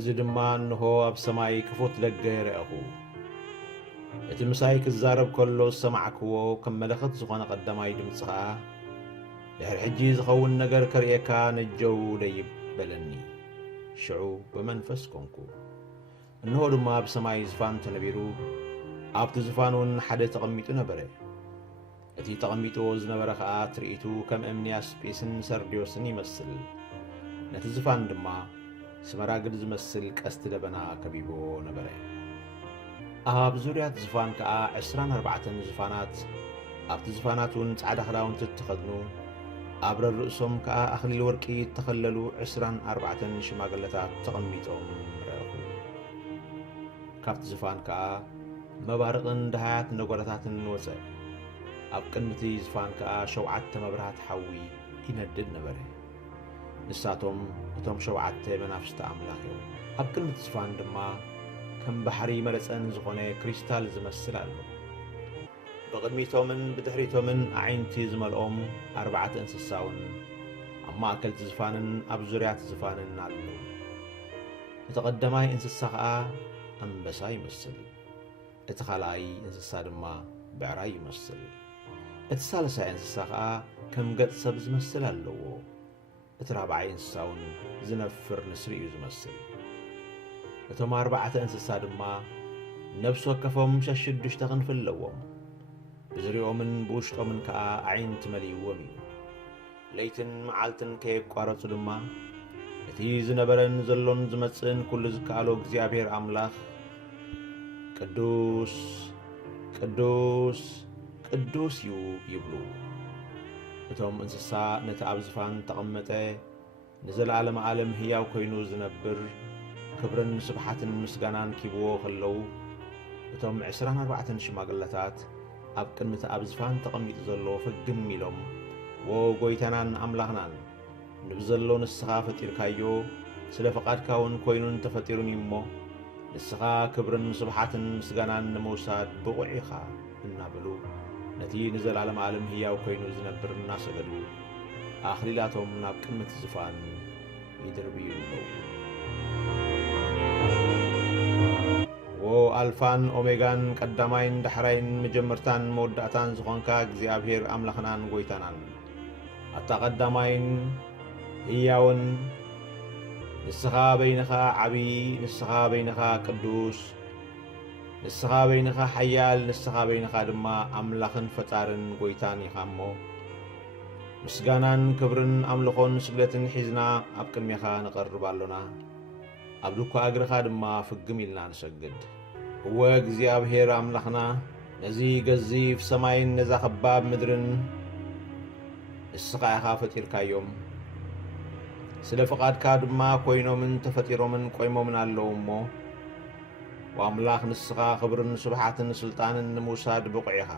حزي دما انهو اب سماي كفوت لغير اخو اتمساي كزارب كله سمعكو كم ملخت زخونه قدماي دمصخا دحر حجي زخون نجر كريكا نجو ليبلني شعو بمنفس كونكو انهو دما بسماي زفان تنبيرو ابت زفانون حدا تقميتو نبره اتي تقميتو زنبره خا تريتو كم امنياس بيسن سرديوسن يمثل نتزفان دما سمراغد زمثل قست دبنا كبيبو نبره اب زوريات زفان كا 24 زفانات ابت زفاناتون صعدا خلاون تتخدنو ابر الرؤسهم كا اخلي ورقي تخللو 24 شماغلتات تقميتهم رأخو كابت زفان كا مبارقن دهات نغورتاتن وصه اب قنمتي زفان كا شوعت مبرات حوي يندد نبره نساتهم اتم شوعت منافست املاخيو اب قنمت زفان دما كم بحري مرصن زخونه كريستال زمسلالو بقدميتومن بدحريتومن عينتي زملኦም 4 انسساون اما اكلت زفانن اب زوريات زفانن አሉ የተቀደማይ እንስሳ ኸአ አንበሳ ይመስል እተኻላይ እንስሳ ድማ ብዕራይ ይመስል እተሳለሳይ እንስሳ ኸአ ከም ገጽ ሰብ ዝመስል ኣለዎ እተራብዓይ እንስሳውን ዝነፍር ንስሪ እዩ ዝመስል እቶም 4 እንስሳ ድማ ነፍስ ወከፎም ሸሽዱሽተ ክንፍ ኣለዎም بزريومن بوشطومن كا عين تمليوم ليتن معالتن كيقارصو دما اتي زنبرن زلون زمصن كل زكالو እግዚአብሔር አምላክ ቅዱስ ቅዱስ ቅዱስ ይብሉ እቶም እንስሳ ነቲ ኣብ ዝፋን ተቐመጠ ንዘላለም ዓለም ህያው ኮይኑ ዝነብር ክብርን ስብሓትን ምስጋናን ኪብዎ ከለው እቶም 24 ሽማግለታት ኣብ ቅድሚት ኣብ ዝፋን ተቐሚጡ ዘሎ ፍግም ኢሎም ወ ጎይታናን ኣምላኽናን ንብዘሎ ንስኻ ፈጢርካዮ ስለ ፈቃድካውን ኮይኑን ተፈጢሩን እሞ ንስኻ ክብርን ስብሓትን ምስጋናን ንምውሳድ ብቑዕ ኢኻ እናበሉ ነቲ ንዘላለም ዓለም ህያው ኮይኑ ዝነብር እናሰገዱ ኣኽሊላቶም ናብ ቅድሚት ዝፋን ይድርብዩ ኣለዉ አልፋን ኦሜጋን ቀዳማይን ዳሕራይን መጀመርታን መወዳእታን ዝኾንካ እግዚአብሔር አምላኽናን ጎይታናን አታ ቀዳማይን ህያውን ንስኻ በይንኻ ዓቢ ንስኻ በይንኻ ቅዱስ ንስኻ በይንኻ ሓያል ንስኻ በይንኻ ድማ አምላኽን ፈጣርን ጎይታን ኢኻ እሞ ምስጋናን ክብርን ኣምልኾን ስግደትን ሒዝና ኣብ ቅድሚኻ ንቐርብ ኣሎና ኣብ ዱካ እግርኻ ድማ ፍግም ኢልና ንሰግድ ወእግዚአብሔር አምላኽና ነዚ ገዚፍ ሰማይን ነዛ ኸባብ ምድርን ንስኻ ኢኻ ፈጢርካዮም ስለ ፈቃድካ ድማ ኮይኖምን ተፈጢሮምን ቆይሞምን ኣለዉ እሞ ወኣምላኽ ንስኻ ክብርን ስብሓትን ስልጣንን ንምውሳድ ብቑዕ ኢኻ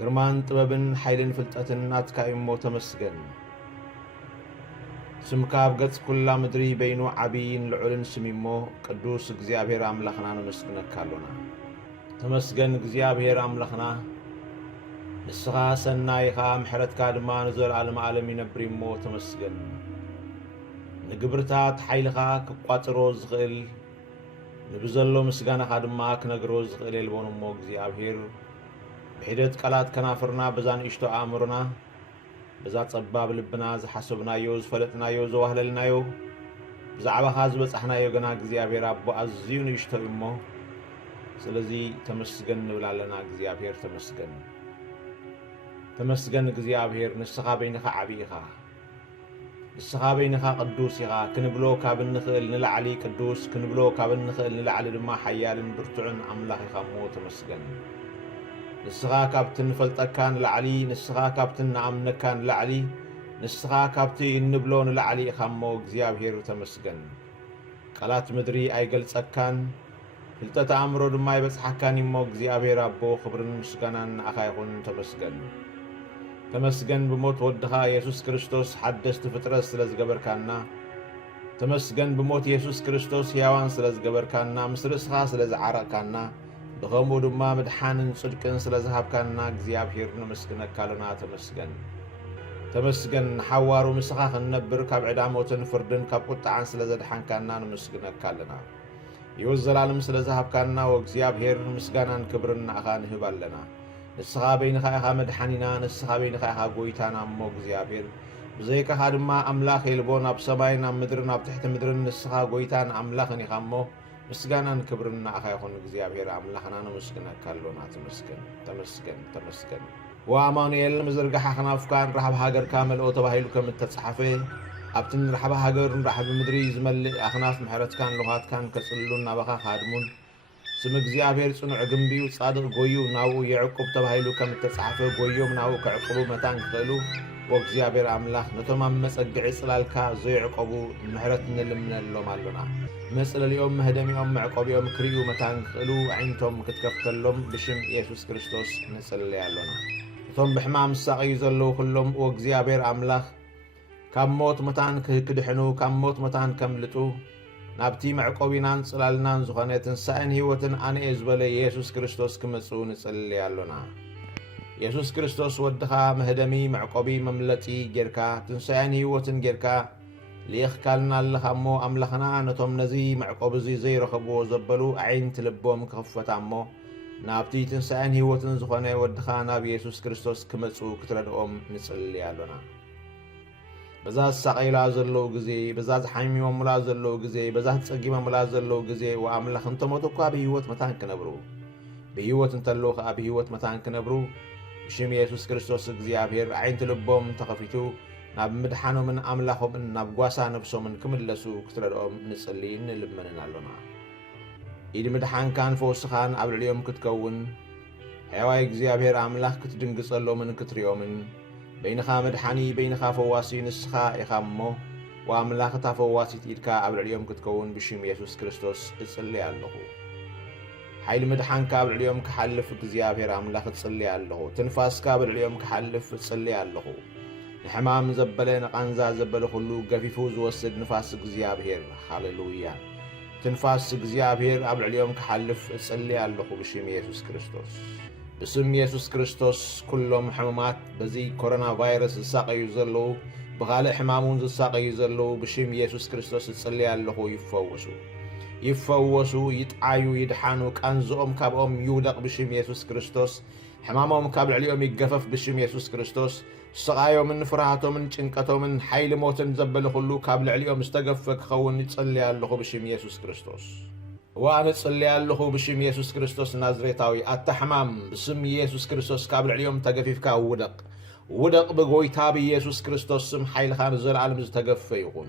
ግርማን ጥበብን ሓይልን ፍልጠትን ናትካ እሞ ተመስገን ስምካ ኣብ ገጽ ኩላ ምድሪ በይኑ ዓቢይን ልዑልን ስም እሞ ቅዱስ እግዚአብሔር አምላኽና ነመስግነካ ኣሎና ተመስገን እግዚአብሔር አምላኽና ንስኻ ሰናይ ኢኻ ምሕረትካ ድማ ንዘለዓለም ዓለም ይነብር እሞ ተመስገን ንግብርታት ሓይልኻ ክቋጽሮ ዝኽእል ንብዘሎ ምስጋናኻ ድማ ክነግሮ ዝኽእል የልቦን እሞ እግዚአብሔር ብሒደት ቃላት ከናፍርና በዛ ንእሽቶ ኣእምሮና በዛ ጸባብ ልብና ዝሓሰብናዮ ዝፈለጥናዮ ዘዋህለልናዮ ብዛዕባኻ ዝበጻሕናዮ ገና እግዚአብሔር ኣቦ ኣዝዩ ንእሽቶ እሞ ስለዚ ተመስገን ንብል ኣለና እግዚአብሔር ተመስገን ተመስገን እግዚአብሔር ንስኻ በይንኻ ዓቢይ ኢኻ ንስኻ በይንኻ ቅዱስ ኢኻ ክንብሎ ካብ እንኽእል ንላዕሊ ቅዱስ ክንብሎ ካብ እንኽእል ንላዕሊ ድማ ሓያልን ብርቱዕን ኣምላኽ ኢኻ እሞ ተመስገን ንስኻ ካብቲ ንፈልጠካ ንላዕሊ ንስኻ ካብቲ ንኣምነካ ንላዕሊ ንስኻ ካብቲ እንብሎ ንላዕሊ ኢኻ እሞ እግዚአብሔር ተመስገን ቃላት ምድሪ ኣይገልጸካን ፍልጠት ኣእምሮ ድማ ይበጽሓካን እሞ እግዚአብሔር ኣቦ ክብርን ምስጋናን ንኣኻ ይኹን ተመስገን ተመስገን ብሞት ወድኻ ኢየሱስ ክርስቶስ ሓደስቲ ፍጥረት ስለ ዝገበርካና ተመስገን ብሞት ኢየሱስ ክርስቶስ ሕያዋን ስለ ዝገበርካና ምስ ርእስኻ ስለ ዝዓረቕካና ብኸምኡ ድማ ምድሓንን ጽድቅን ስለ ዝሃብካና እግዚአብሔር ነመስግነካ ኣለና ተመስገን ተመስገን ሓዋሩ ምስኻ ክንነብር ካብ ዕዳሞትን ፍርድን ካብ ቁጣዓን ስለ ዘድሓንካና ነመስግነካ ኣለና يوزلالم سلازهبكانا وእግዚአብሔር ምስጋናን ክብርና አኻን ህባለና ንስኻ በይንኻ ኢኻ መድሓኒና ንስኻ በይንኻ ኢኻ ጎይታና እሞ እግዚአብሔር ብዘይካኻ ድማ ኣምላኽ የልቦን ኣብ ሰማይን ኣብ ምድርን ኣብ ትሕቲ ምድርን ንስኻ ጎይታን ኣምላኽን ኢኻ እሞ ምስጋናን ክብርና አኻ ይኹን እግዚአብሔር ኣምላኽና ነመስግነካ ኣለና ተመስገን ወአማኑኤል ምዝርጋሕ ኽናፍካን ረሃብ ሃገርካ መልኦ ተባሂሉ ከም ተጻሕፈ ኣብትን ረሃብ ሃገርን ረሃብ ምድሪ ዝመልእ ኣኽናፍ ምሕረትካን ልኻትካን ከጽልሉን ናባኻ ካድሙን ስም እግዚአብሔር ጽኑዕ ግንቢው ጻድቕ ጎዩ ናብኡ የዕቁብ ተባሂሉ ከም ተጻሕፈ ጎዮም ናብኡ ከዕቁቡ መታን ክኽእሉ ወእግዚአብሔር ኣምላኽ ነቶም ኣብ መጸግዒ ጽላልካ ዘይዕቆቡ ምሕረት ንልምነሎም ኣለና መጽለሊኦም መህደሚኦም መዕቆቢኦም ክርዩ መታን ክኽእሉ ዓይንቶም ክትከፍተሎም ብሽም ኢየሱስ ክርስቶስ ንጽልይ ኣለና እቶም ብሕማም ሳቐዩ ዘለዉ ኩሎም ወእግዚአብሔር ኣምላኽ ካብ ሞት መታን ክድሕኑ ካብ ሞት መታን ከምልጡ ናብቲ መዕቆቢናን ጽላልናን ዝኾነ ትንሣኤን ህይወትን ኣነየ ዝበለ ኢየሱስ ክርስቶስ ክመጽኡ ንጽልይ ኣለና ኢየሱስ ክርስቶስ ወድኻ መህደሚ መዕቆቢ መምለጢ ጌርካ ትንሣኤን ህይወትን ጌርካ ሊኽካልና ኣለኻ እሞ ኣምላኽና ነቶም ነዚ መዕቆብ እዚ ዘይረኸብዎ ዘበሉ ዓይንቲ ልቦም ክኽፈታ እሞ ናብቲ ትንሣኤን ህይወትን ዝኾነ ወድኻ ናብ ኢየሱስ ክርስቶስ ክመጽኡ ክትረድኦም ንጽልይ ኣለና በዛ ሳቀይላ ዘለዉ ጊዜ በዛ ዝሓሚሞምላ ዘለዉ ጊዜ በዛ ጸጊሞምላ ዘለዉ ጊዜ ወአምላኽ እንተሞቱኳ ብህይወት መታን ክነብሩ ብህይወት እንተለዉ ከዓ ብህይወት መታን ክነብሩ ብሽም ኢየሱስ ክርስቶስ እግዚአብሔር ዓይንቲ ልቦም ተኸፊቱ ናብ ምድሓኖምን ኣምላኾምን ናብ ጓሳ ነብሶምን ክምለሱ ክትረድኦም ንጽልይ ንልመንን ኣለና ኢድ ምድሓንካን ፈውስኻን ኣብ ልዕሊኦም ክትከውን ሕያዋይ እግዚአብሔር ኣምላኽ ክትድንግጸሎምን ክትርዮምን በይንኻ መድሓኒ በይንኻ ፈዋሲ ንስኻ ኢኻ እሞ ወኣምላኽ እታ ፈዋሲት ኢድካ ኣብ ልዕሊኦም ክትከውን ብሽም ኢየሱስ ክርስቶስ እጽልይ ኣለኹ ሓይሊ ምድሓንካ ኣብ ልዕሊኦም ክሓልፍ እግዚአብሔር ኣምላኽ እጽልይ ኣለኹ ትንፋስካ ኣብ ልዕሊኦም ክሓልፍ እጽልይ ኣለኹ ንሕማም ዘበለ ንቓንዛ ዘበለ ኩሉ ገፊፉ ዝወስድ ንፋስ እግዚአብሔር ሃሌሉያ ትንፋስ እግዚአብሔር ኣብ ልዕሊኦም ክሓልፍ እጽልይ ኣለኹ ብሽም ኢየሱስ ክርስቶስ بسم يسوع كريستوس كلهم حمامات بزي كورونا فيروس الساقي يزلو بغالي حمامون الساقي يزلو بشيم يسوع كريستوس تصلي الله يفوسوا يتعايو يدحانو كانزوم كابهم يودق بشيم يسوع كريستوس حمامهم كابل عليهم يقفف بشيم يسوع كريستوس سقايو من فرحاتو من چنقتو من حيل موتن زبل خلو كابل عليهم استقفك خون يتصلي الله بشيم يسوع كريستوس وأنا تصلي الله بشم يسوع كريستوس نازريتاوي التحمام بسم يسوع كريستوس قبل اليوم تقفيفك ودق بقويتا بيسوع كريستوس سم حيل خان زل عالم تقفي يقول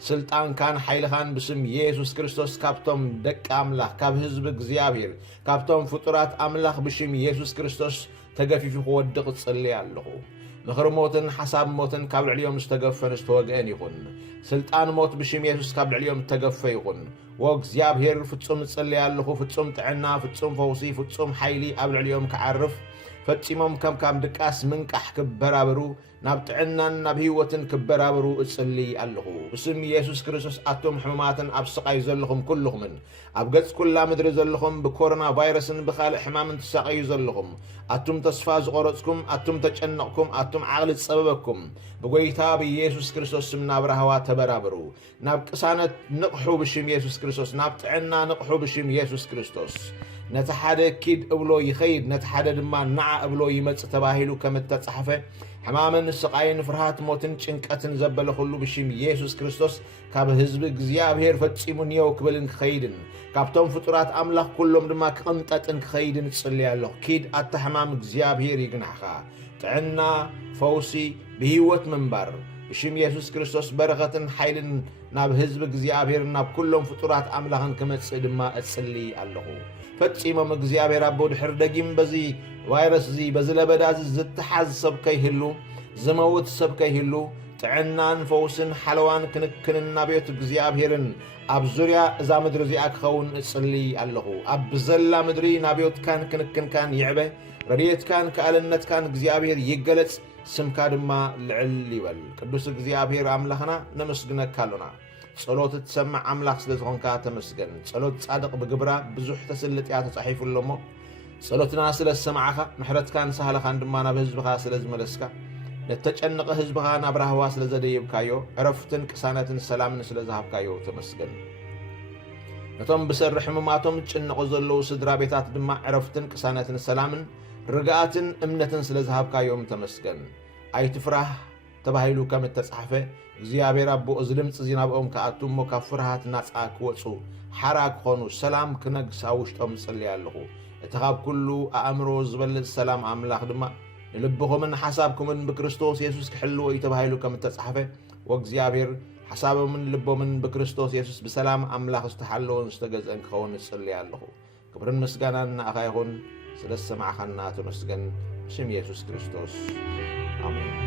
سلطان كان حيل خان بسم يسوع كريستوس كابتم دك أملاخ كاب حزب እግዚአብሔር كابتم فطرات أملاخ بشم يسوع كريستوس تقفيفك ودق تصلي الله مخر موتن حساب موتن قبل اليوم استقفن استوقعن يقول سلطان موت بشم يسوع قبل اليوم تقفي يقول وእግዚአብሔር ፍጹም ጸልይ ኣለኹ ፍጹም ጥዕና ፍጹም ፈውሲ ፍጹም ሓይሊ ኣብ ልዕሊኦም ክዓርፍ ፈጺሞም ከም ድቃስ ምንቃሕ ክበራበሩ ናብ ጥዕናን ናብ ህይወትን ክበራበሩ እጽልይ ኣለኹ ብስም ኢየሱስ ክርስቶስ ኣቶም ሕማማትን ኣብ ስቃይ ዘለኹም ኩልኹምን ኣብ ገጽ ኩላ ምድሪ ዘለኹም ብኮሮና ቫይረስን ብኻልእ ሕማምን ትሳቀዩ ዘለኹም ኣቶም ተስፋ ዝቆረጽኩም ኣቶም ተጨነቕኩም ኣቶም ዓቕሊ ጸበበኩም ብጎይታ ብኢየሱስ ክርስቶስ ስም ናብ ረሃዋ ተበራበሩ ናብ ቅሳነት ንቕሑ ብሽም ኢየሱስ ክርስቶስ ናብ ጥዕና ንቕሑ ብሽም ኢየሱስ ክርስቶስ ነቲ ሓደ ኪድ እብሎ ይኸይድ ነቲ ሓደ ድማ ንዓ እብሎ ይመጽእ ተባሂሉ ከም ተጻሕፈ ሕማምን ስቃይን ፍርሃት ሞትን ጭንቀትን ዘበለ ሁሉ ብሽም ኢየሱስ ክርስቶስ ካብ ህዝቢ እግዚአብሔር ፈጺሙ ንየው ክብልን ክኸይድን ካብቶም ፍጡራት ኣምላኽ ኩሎም ድማ ክቕንጠጥን ክኸይድን ጽልይ ኣለኹ ኪድ ኣተሕማም እግዚአብሔር ይግናሕኻ ጥዕና ፈውሲ ብህይወት ምንባር ብሽም ኢየሱስ ክርስቶስ በረኸትን ሓይልን ናብ ህዝቢ እግዚአብሔር ናብ ኩሎም ፍጡራት ኣምላኽን ክመጽእ ድማ እጽልይ ኣለኹ ፈጺሞም እግዚአብሔር ኣቦ ድሕር ደጊም በዚ ቫይረስ እዚ በዚ ለበዳ ዝተሓዝ ሰብ ከይህሉ ዝመውት ሰብ ከይህሉ ጥዕናን ፈውስን ሓለዋን ክንክንን ቤት እግዚአብሔርን ኣብ ዙርያ እዛ ምድሪ እዚኣ ክኸውን እጽልይ ኣለኹ ኣብ ዘላ ምድሪ ናብዮትካን ክንክንካን ይዕበ ረድኤትካን ከኣልነትካን እግዚአብሔር ይገለጽ ስምካ ድማ ልዕል ይበል ቅዱስ እግዚአብሔር ኣምላኽና ነመስግነካ ኣለና ጸሎት ትሰምዕ ኣምላኽ ስለ ዝኾንካ ተመስገን ጸሎት ጻድቕ ብግብራ ብዙሕ ተስልጥያ ተጻሒፉሎሞ ጸሎትና ስለ ሰማዓኻ ምሕረትካን ሳህለኻን ድማ ናብ ህዝብኻ ስለ ዝመለስካ ነተጨነቐ ህዝብኻ ናብ ራህዋ ስለ ዘደይብካዮ ዕረፍትን ቅሳነትን ሰላምን ስለ ዝሃብካዮ ተመስገን ነቶም ብሰርሕ ሕሙማቶም ጭንቆ ዘለዉ ስድራ ቤታት ድማ ዕረፍትን ቅሳነትን ሰላምን ርግኣትን እምነትን ስለ ዝሃብካዮም ተመስገን ኣይትፍራህ ተባሂሉ ከም እተጻሕፈ እግዚአብሔር ኣቦ እዚ ድምፂ እዚ ናብኦም ከኣቱ እሞ ካብ ፍርሃት ናፃ ክወፁ ሓራ ክኾኑ ሰላም ክነግስ ኣብ ውሽጦም ዝጽልይ ኣለኹ እቲ ካብ ኩሉ ኣእምሮ ዝበልጥ ሰላም ኣምላኽ ድማ ንልብኹምን ሓሳብኩምን ብክርስቶስ ኢየሱስ ክሕልዎ እዩ ተባሂሉ ከም እተጻሕፈ ወእግዚአብሔር ሓሳቦምን ልቦምን ብክርስቶስ ኢየሱስ ብሰላም ኣምላኽ ዝተሓለወን ዝተገዝአን ክኸውን ዝጽልይ ኣለኹ ክብርን ምስጋናን ንኣኻ ይኹን ስለ ዝሰማዕኻና ተመስገን ብስም ኢየሱስ ክርስቶስ ኣሜን